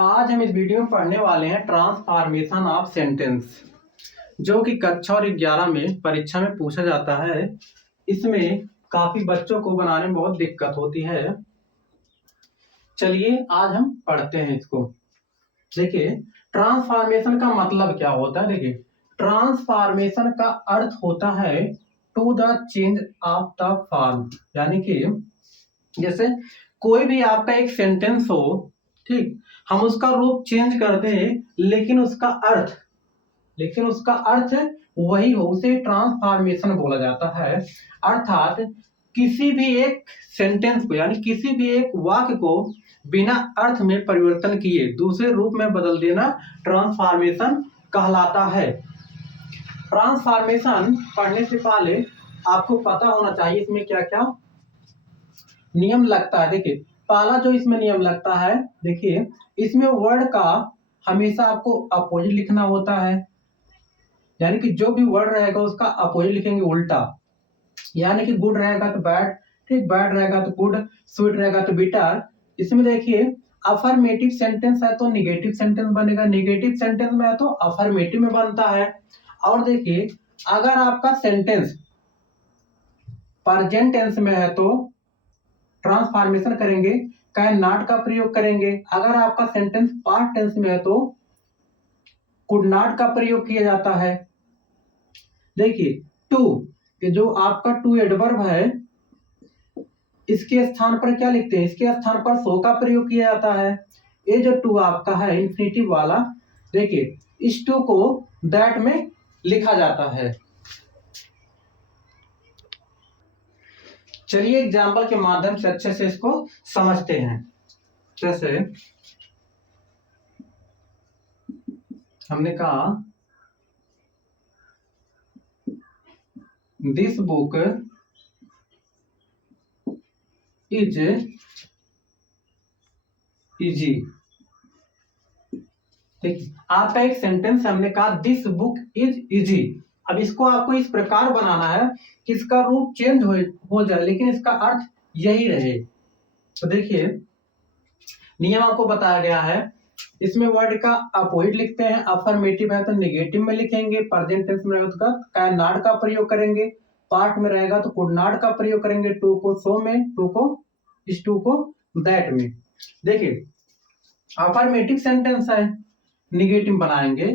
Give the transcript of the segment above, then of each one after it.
आज हम इस वीडियो में पढ़ने वाले हैं ट्रांसफॉर्मेशन ऑफ सेंटेंस, जो कि कक्षा और 11 में परीक्षा में पूछा जाता है। इसमें काफी बच्चों को बनाने में बहुत दिक्कत होती है। चलिए आज हम पढ़ते हैं इसको। देखिए ट्रांसफॉर्मेशन का मतलब क्या होता है। देखिए ट्रांसफॉर्मेशन का अर्थ होता है to the change of the form, यानी कि जैसे कोई भी आपका एक सेंटेंस हो, ठीक, हम उसका रूप चेंज कर दें लेकिन उसका अर्थ वही हो, उसे ट्रांसफॉर्मेशन बोला जाता है। अर्थात किसी भी एक सेंटेंस को यानी किसी भी एक वाक्य को बिना अर्थ में परिवर्तन किए दूसरे रूप में बदल देना ट्रांसफॉर्मेशन कहलाता है। ट्रांसफॉर्मेशन पढ़ने से पहले आपको पता होना चाहिए इसमें क्या क्या नियम लगता है। देखिए पहला जो इसमें नियम लगता है, देखिए इसमें वर्ड का हमेशा आपको अपोजिट लिखना होता है, यानी कि जो भी वर्ड रहेगा उसका अपोजिट लिखेंगे उल्टा। यानी कि गुड रहेगा तो बैड, ठीक, बैड रहेगा तो गुड, स्वीट रहेगा तो बिटर। इसमें देखिए अफर्मेटिव सेंटेंस है तो निगेटिव सेंटेंस बनेगा, निगेटिव सेंटेंस में है तो अफर्मेटिव में बनता है। और देखिए अगर आपका सेंटेंस प्रेजेंट टेंस में है तो ट्रांसफॉर्मेशन करेंगे, कैन नॉट का प्रयोग करेंगे। अगर आपका सेंटेंस पास्ट टेंस में है तो कुड नॉट का प्रयोग किया जाता है। देखिए टू, ये जो आपका टू एडवर्ब है इसके स्थान पर क्या लिखते हैं, इसके स्थान पर सो का प्रयोग किया जाता है। ये जो टू आपका है इंफिनिटिव वाला, देखिए इस टू को दैट में लिखा जाता है। चलिए एग्जाम्पल के माध्यम से अच्छे से इसको समझते हैं। जैसे हमने कहा दिस बुक इज इजी। देखिए आपका एक सेंटेंस हमने कहा दिस बुक इज इजी। अब इसको आपको इस प्रकार बनाना है कि इसका रूप चेंज हो जाए लेकिन इसका अर्थ यही रहे। तो देखिए नियम आपको बताया गया है। इसमें वर्ड का अपोजिट लिखते हैं, अफर्मेटिव है तो नेगेटिव में लिखेंगे, प्रेजेंट टेंस में रहेगा तो कैन नॉट का प्रयोग करेंगे, पार्ट में रहेगा तो कुड नॉट का प्रयोग करेंगे, टू को सो में, टू को इस, टू को दैट में। देखिए अफर्मेटिव सेंटेंस है, निगेटिव बनाएंगे।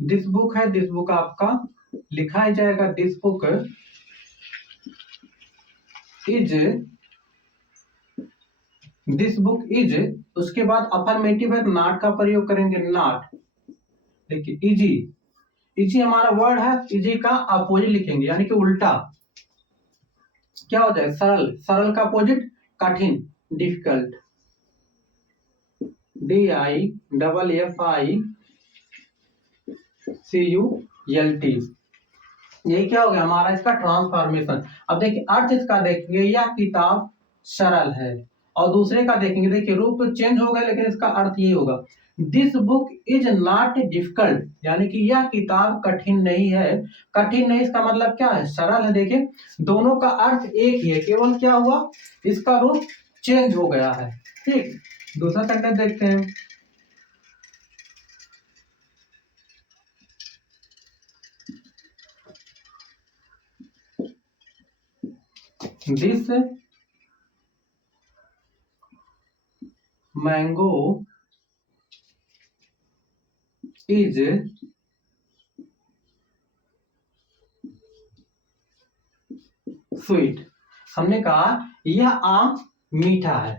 दिस बुक है, दिस बुक आपका लिखा ही जाएगा this book is, this book is, उसके बाद अफर्मेटिव है तो नॉट का प्रयोग करेंगे, नॉट। देखिए इजी, इजी हमारा वर्ड है, इजी का अपोजिट लिखेंगे यानी कि उल्टा। क्या हो जाए, सरल, सरल का अपोजिट कठिन, डिफिकल्ट, DIFFICULT। यही क्या हो गया हमारा इसका ट्रांसफॉर्मेशन। अब देखिए अर्थ इसका देखेंगे, यह किताब सरल है, और दूसरे का देखेंगे, देखिए रूप चेंज हो गया लेकिन इसका अर्थ यही होगा, this book is not difficult, यानी कि यह किताब कठिन नहीं है। कठिन नहीं इसका मतलब क्या है, सरल है। देखिए दोनों का अर्थ एक ही है, केवल क्या हुआ इसका रूप चेंज हो गया है। ठीक, दूसरा सेंटेंस देखते हैं। This mango is sweet. हमने कहा यह आम मीठा है।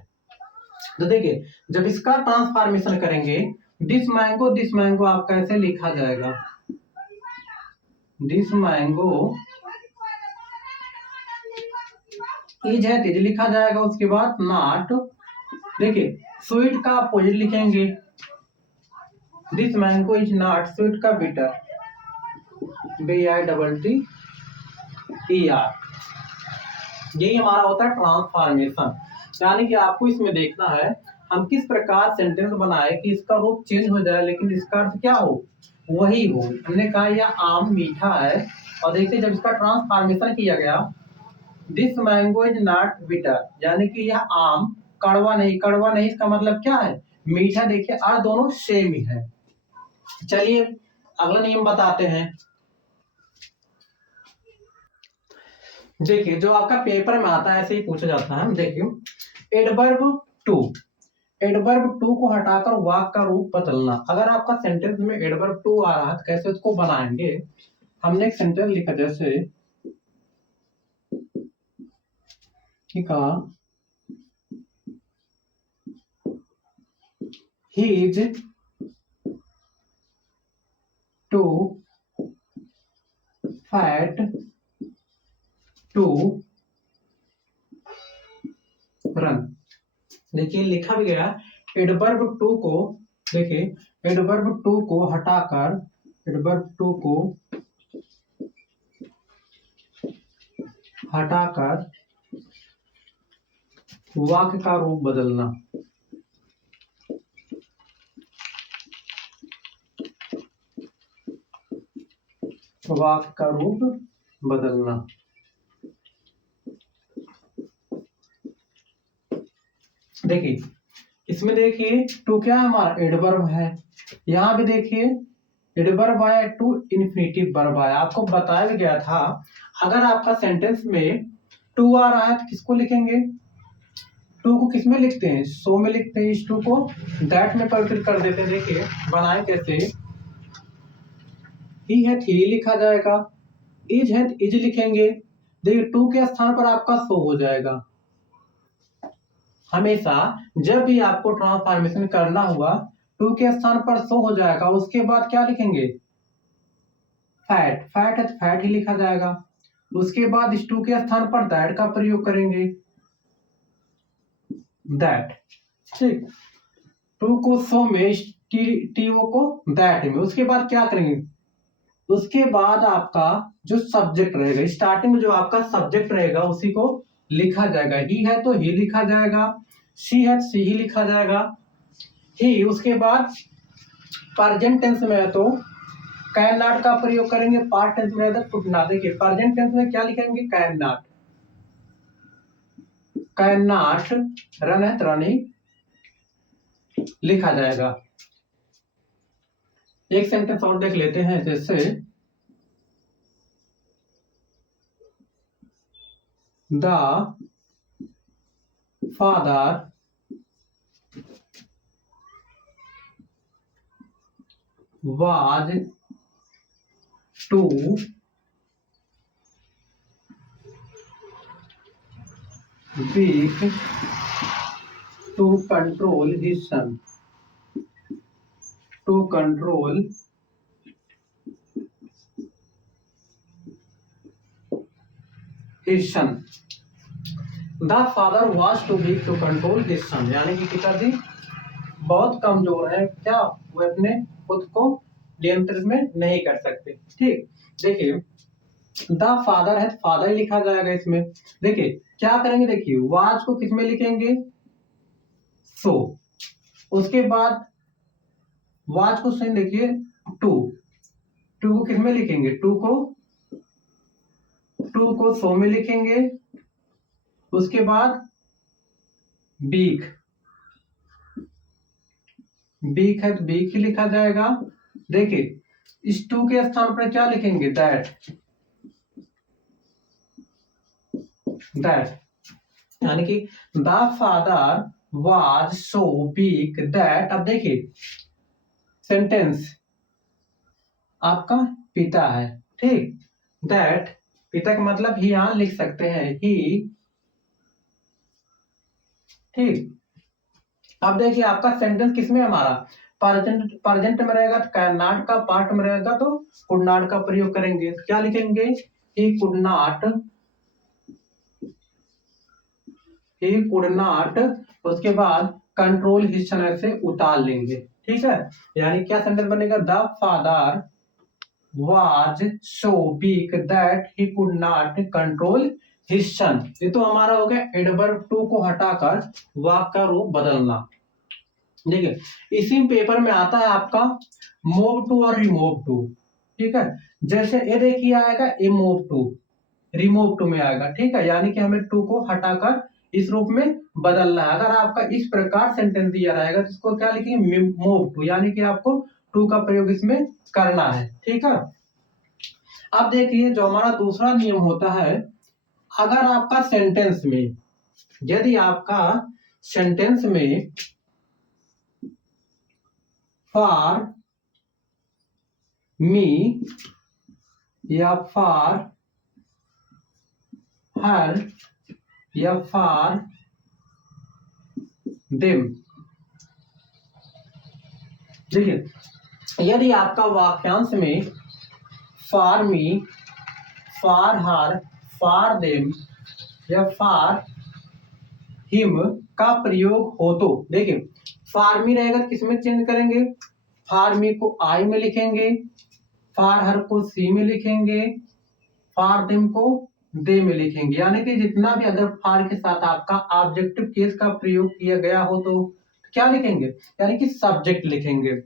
तो देखिए जब इसका ट्रांसफॉर्मेशन करेंगे, दिस मैंगो आपका ऐसे लिखा जाएगा, दिस मैंगो इज है तेज लिखा जाएगा, उसके बाद नॉट। देखिए स्वीट का अपोजिट लिखेंगे, this mango is not sweet का बिटर, BITTER। यही हमारा होता है ट्रांसफॉर्मेशन। यानी कि आपको इसमें देखना है हम किस प्रकार सेंटेंस बनाए कि इसका रूप चेंज हो जाए लेकिन इसका अर्थ क्या हो, वही हो। हमने कहा यह आम मीठा है, और देखिए जब इसका ट्रांसफॉर्मेशन किया गया, this mango is not bitter, यानी कि यह आम कड़वा नहीं। कड़वा नहीं इसका मतलब क्या है, मीठा, देखिए और दोनों सेम ही है। चलिए अगला नियम बताते हैं। देखिए जो आपका पेपर में आता है ऐसे ही पूछा जाता है। देखिए एडवर्ब टू, एडवर्ब टू को हटाकर वाक्य का रूप बदलना। अगर आपका सेंटेंस में एडवर्ब टू आ रहा है तो कैसे उसको बनाएंगे। हमने एक सेंटेंस लिखा जैसे कहा he is too fat to run. देखिए लिखा भी गया एडवर्ब टू को, देखिए एडवर्ब टू को हटाकर, एडवर्ब टू को हटाकर वाक्य का रूप बदलना। वाक्य का रूप बदलना। देखिए इसमें देखिए टू क्या है हमारा एडवर्ब है, यहाँ पे देखिए एडवर्ब आया टू इन्फिनेटिव वर्ब आया। आपको बताया गया था अगर आपका सेंटेंस में टू आ रहा है तो किसको लिखेंगे, टू को किस में लिखते हैं, सो में लिखते हैं, इस टू को दैट में परिवर्तित कर देते हैं। देखिए बनाए कैसे, ही है ही लिखा जाएगा, इज है इज लिखेंगे, देखिए टू के स्थान पर आपका सो हो जाएगा। हमेशा जब भी आपको ट्रांसफॉर्मेशन करना हुआ टू के स्थान पर सो हो जाएगा, उसके बाद क्या लिखेंगे फैट, फैट है तो फैट ही लिखा जाएगा। उसके बाद इस टू के स्थान पर दैट का प्रयोग करेंगे, दैट, ठीक। टू को सो में, टीओ को दैट में, उसके बाद क्या करेंगे, उसके बाद आपका जो सब्जेक्ट रहेगा, स्टार्टिंग में जो आपका सब्जेक्ट रहेगा उसी को लिखा जाएगा। ही है तो ही लिखा जाएगा, सी है तो सी ही लिखा जाएगा, ही। उसके बाद प्रेजेंट टेंस में है तो कैन नॉट का प्रयोग करेंगे, पास्ट टेंस में है तो कुड नॉट। देखिए प्रेजेंट टेंस में क्या लिखेंगे can not, can not, run है तो रनिंग लिखा जाएगा। एक सेंटेंस और देख लेते हैं जैसे the father was to weak to control his son, to control his son। The father was too weak to control his son, यानी कि पिताजी बहुत कमजोर है, क्या वो अपने खुद को नियंत्रित में नहीं कर सकते। ठीक, देखिए द फादर है, फादर ही लिखा जाएगा इसमें। देखिए क्या करेंगे, देखिए वाज को किसमें लिखेंगे सो, उसके बाद वाज को सेम देखिए टू, टू को किसमें लिखेंगे, टू को सो में लिखेंगे, उसके बाद बीक, बीक है तो बीक ही लिखा जाएगा। देखिए इस टू के स्थान पर क्या लिखेंगे दैट, दैट, यानी कि the father was so weak that. अब देखिए सेंटेंस आपका पिता है, ठीक, दैट पिता का मतलब ही यहां लिख सकते हैं ही, ठीक। अब देखिए आपका सेंटेंस किसमें हमारा प्रेजेंट में रहेगा तो कैन नॉट का, पार्ट में रहेगा तो कुड नॉट का प्रयोग करेंगे। क्या लिखेंगे he could not, he could not, उसके बाद कंट्रोल हिज सन से उतार लेंगे, ठीक है। यानी क्या सेंटेंस बनेगा, the father was so weak that he could not control his son. ये तो हमारा हो गया एडवर्ब टू को हटाकर वाक्य का रूप बदलना। देखिए इसी पेपर में आता है आपका मूव टू और रिमूव टू, ठीक है। जैसे ये देखिए आएगा ए मूव टू, रिमूव टू में आएगा, ठीक है। यानी कि हमें टू को हटाकर इस रूप में बदलना है। अगर आपका इस प्रकार सेंटेंस दिया रहेगा तो इसको क्या लिखेंगे, मूव टू, यानी कि आपको टू का प्रयोग इसमें करना है। ठीक है, अब देखिए जो हमारा दूसरा नियम होता है, अगर आपका सेंटेंस में, यदि आपका सेंटेंस में फॉर मी या फॉर हर या फॉर देम, देखिए यदि आपका वाक्यांश में for me, for her, for them या फॉर हिम का प्रयोग हो तो देखिए फॉर मी रहेगा किसमें चेंज करेंगे, फॉर मी को आई में लिखेंगे, फॉर हर को सी में लिखेंगे, फॉर देम को दे में लिखेंगे। यानी कि जितना भी अगर फॉर के साथ आपका ऑब्जेक्टिव केस का प्रयोग किया गया हो तो क्या लिखेंगे, यानी कि सब्जेक्ट लिखेंगे।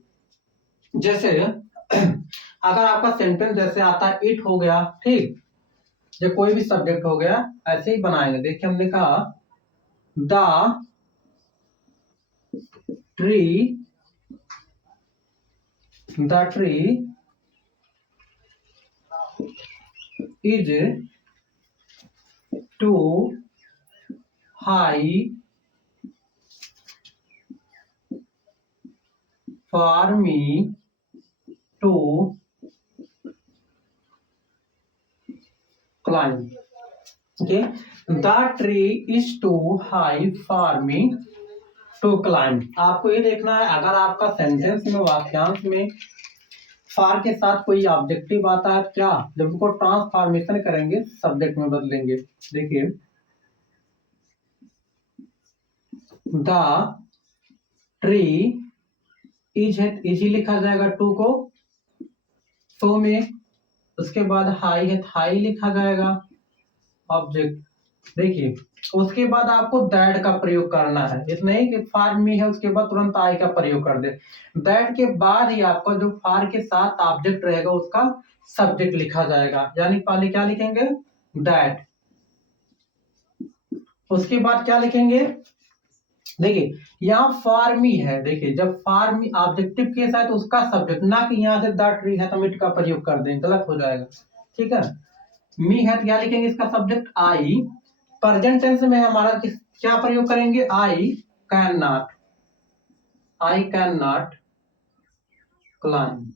जैसे अगर आपका सेंटेंस जैसे आता है इट हो गया, ठीक, या कोई भी सब्जेक्ट हो गया, ऐसे ही बनाएंगे। देखिए हमने कहा the tree is too high for me to climb. Okay, the tree is too high for me to climb. आपको ये देखना है अगर आपका सेंटेंस में, वाक्यांश में फॉर के साथ कोई ऑब्जेक्टिव आता है क्या, जब उसको ट्रांसफॉर्मेशन करेंगे सब्जेक्ट में बदलेंगे। देखिए द ट्री इज है, इज ही लिखा जाएगा टू को सो में, उसके बाद हाई है, हाई लिखा जाएगा ऑब्जेक्ट। देखिए उसके बाद आपको दैट का प्रयोग करना है, इतना ही कि फार मी है उसके बाद तुरंत आई का प्रयोग कर दे। दैट के बाद ही आपका जो फार के साथ ऑब्जेक्ट रहेगा उसका सब्जेक्ट लिखा जाएगा, यानी पहले क्या लिखेंगे, दैट, उसके बाद क्या लिखेंगे, देखिए यहाँ फार मी है, देखिए जब फार मी ऑब्जेक्टिव केस है तो उसका सब्जेक्ट, ना कि यहाँ से द ट्री है तो मिट का प्रयोग कर दें, गलत हो जाएगा। ठीक है, मी है तो क्या लिखेंगे, इसका सब्जेक्ट आई। प्रेजेंट टेंस में हमारा क्या प्रयोग करेंगे, I can not, I can not climb.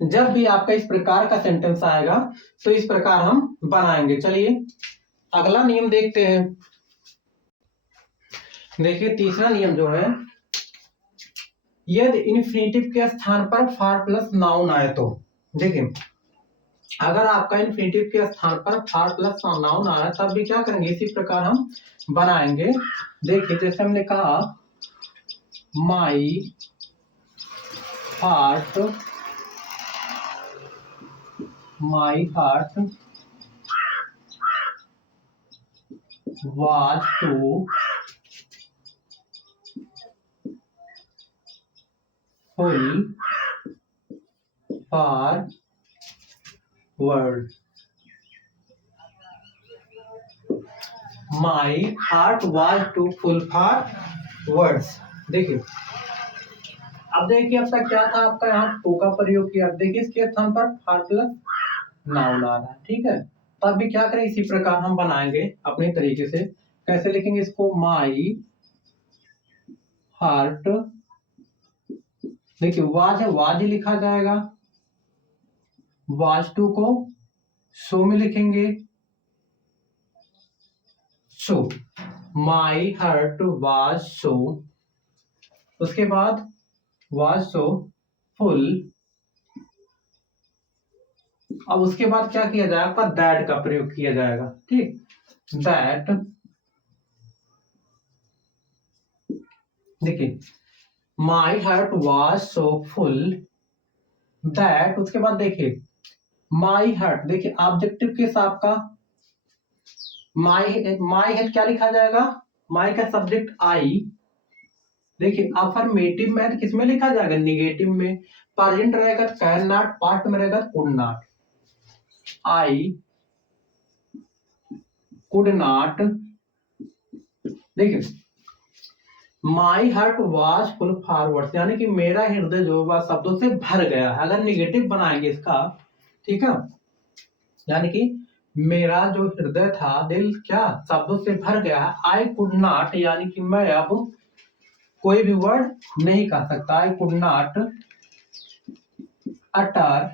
जब भी आपका इस प्रकार का सेंटेंस आएगा तो इस प्रकार हम बनाएंगे। चलिए अगला नियम देखते हैं। देखिए तीसरा नियम जो है, यदि इन्फिनेटिव के स्थान पर फॉर प्लस नाउन आए तो, देखिए अगर आपका इन्फिनेटिव के स्थान पर फॉर प्लस नाउन आ रहा है तब भी क्या करेंगे, इसी प्रकार हम बनाएंगे। देखिए जैसे हमने कहा my heart was too full for words. My heart was too full for words. देखिए अब देखिए अब तक क्या था आपका, यहाँ टू का प्रयोग किया, देखिए इसके स्थान पर फॉर प्लस नाउन आ रहा है। ठीक है, तब भी क्या करें, इसी प्रकार हम बनाएंगे अपने तरीके से। कैसे लिखेंगे इसको, माई हार्ट, देखिए वाज है, वाज ही लिखा जाएगा, वाज टू को सो में लिखेंगे, सो माई हार्ट वाज सो, उसके बाद वाज सो फुल। अब उसके बाद क्या किया जाएगा, आपका दैट का प्रयोग किया जाएगा। ठीक, दैट, देखिए my heart was so full that, उसके बाद देखिए माई हार्ट, देखिए ऑब्जेक्टिव केस आपका माई, माई हेड क्या लिखा जाएगा, माई का सब्जेक्ट आई। देखिए अफर्मेटिव में है तो किसमें लिखा जाएगा, निगेटिव में। प्रेजेंट रहेगा तो कैन नॉट, पास्ट में रहेगा तो could not. I could not, देखिए my heart was full forward, यानी कि मेरा हृदय जो वह शब्दों से भर गया है। अगर निगेटिव बनाएंगे इसका, ठीक है, यानी कि मेरा जो हृदय था, दिल क्या शब्दों से भर गया है। आई कुड नॉट, यानी कि मैं अब कोई भी वर्ड नहीं कह सकता। आई could not utter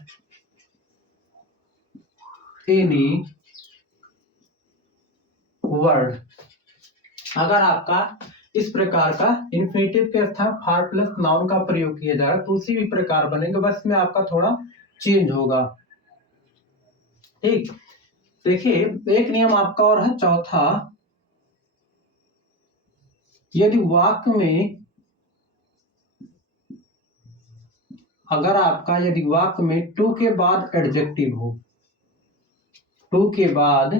any word. अगर आपका इस प्रकार का इन्फिनेटिव के स्थान फॉर प्लस नाउन का प्रयोग किया जाएगा तो उसी भी प्रकार बनेंगे, बस में आपका थोड़ा चेंज होगा। ठीक, देखिए एक नियम आपका और है चौथा, यदि वाक्य में अगर आपका यदि वाक्य में टू के बाद एडजेक्टिव हो, टू के बाद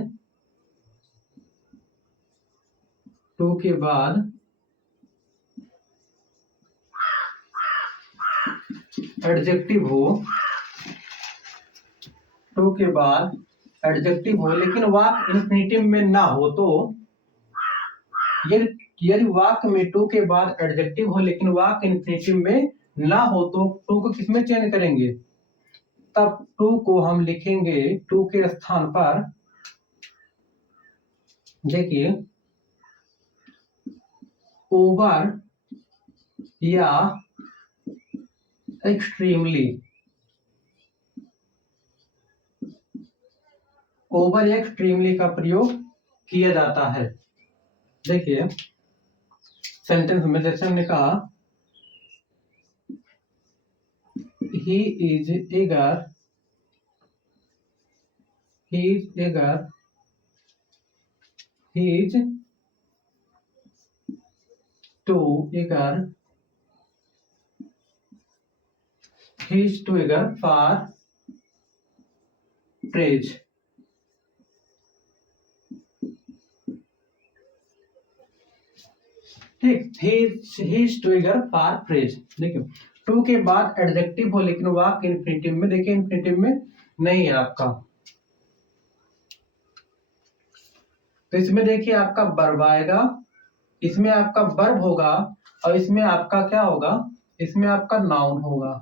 एडजेक्टिव हो, टू के बाद एडजेक्टिव हो लेकिन वाक्य इन्फिनेटिव में ना हो, तो यदि वाक्य में टू के बाद एडजेक्टिव हो लेकिन वाक्य इन्फिनेटिव में ना हो तो टू को किसमें चेंज करेंगे? तब टू को हम लिखेंगे, टू के स्थान पर देखिए ओवर या एक्सट्रीमली, ओवर या एक्सट्रीमली का प्रयोग किया जाता है। देखिए सेंटेंस में जैसे हमने कहा he is eager he is too eager for praise। ठीक, he is too eager for praise। देखिए टू के बाद एडजेक्टिव हो लेकिन वाक्य इन्फिनेटिव में, देखिए इन्फिनेटिव में नहीं है आपका, तो इसमें देखिए आपका वर्ब आएगा, इसमें आपका वर्ब होगा और इसमें आपका क्या होगा, इसमें आपका नाउन होगा।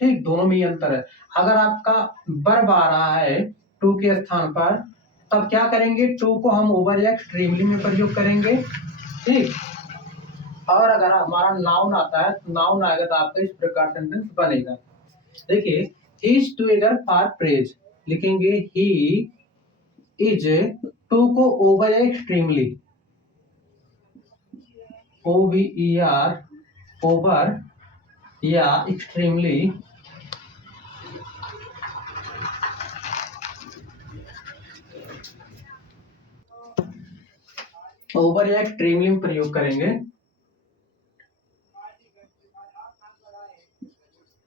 ठीक, दोनों में ही अंतर है। अगर आपका वर्ब आ रहा है टू के स्थान पर तब क्या करेंगे, टू को हम ओवर या एक्सट्रीमली में प्रयोग करेंगे। ठीक, और अगर हमारा नाउन आता है, नाउन आएगा तो आपका इस प्रकार सेंटेंस बनेगा। देखिए he is too eager for praise, लिखेंगे ही इज, टू को ओवर या एक्सट्रीमली, OVER, ओवर या एक्सट्रीमली, ओवर या एक्सट्रीमली में प्रयोग करेंगे।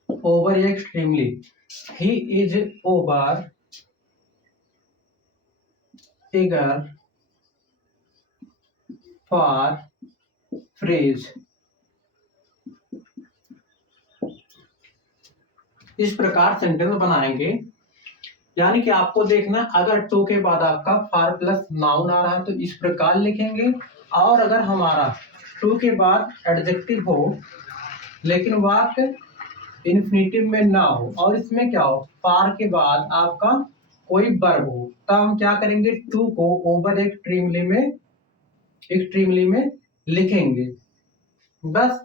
ओवर या extremely, he is over eager for praise. इस प्रकार सेंटेंस बनाएंगे, यानी कि आपको देखना अगर टू के बाद आपका फॉर प्लस नाउन आ रहा है तो इस प्रकार लिखेंगे, और अगर हमारा टू के बाद एडजेक्टिव हो लेकिन वाक्य इन्फिनेटिव में ना हो और इसमें क्या हो, फॉर के बाद आपका कोई वर्ब हो, तब हम क्या करेंगे, टू को ओवर एक्सट्रीमली में लिखेंगे। बस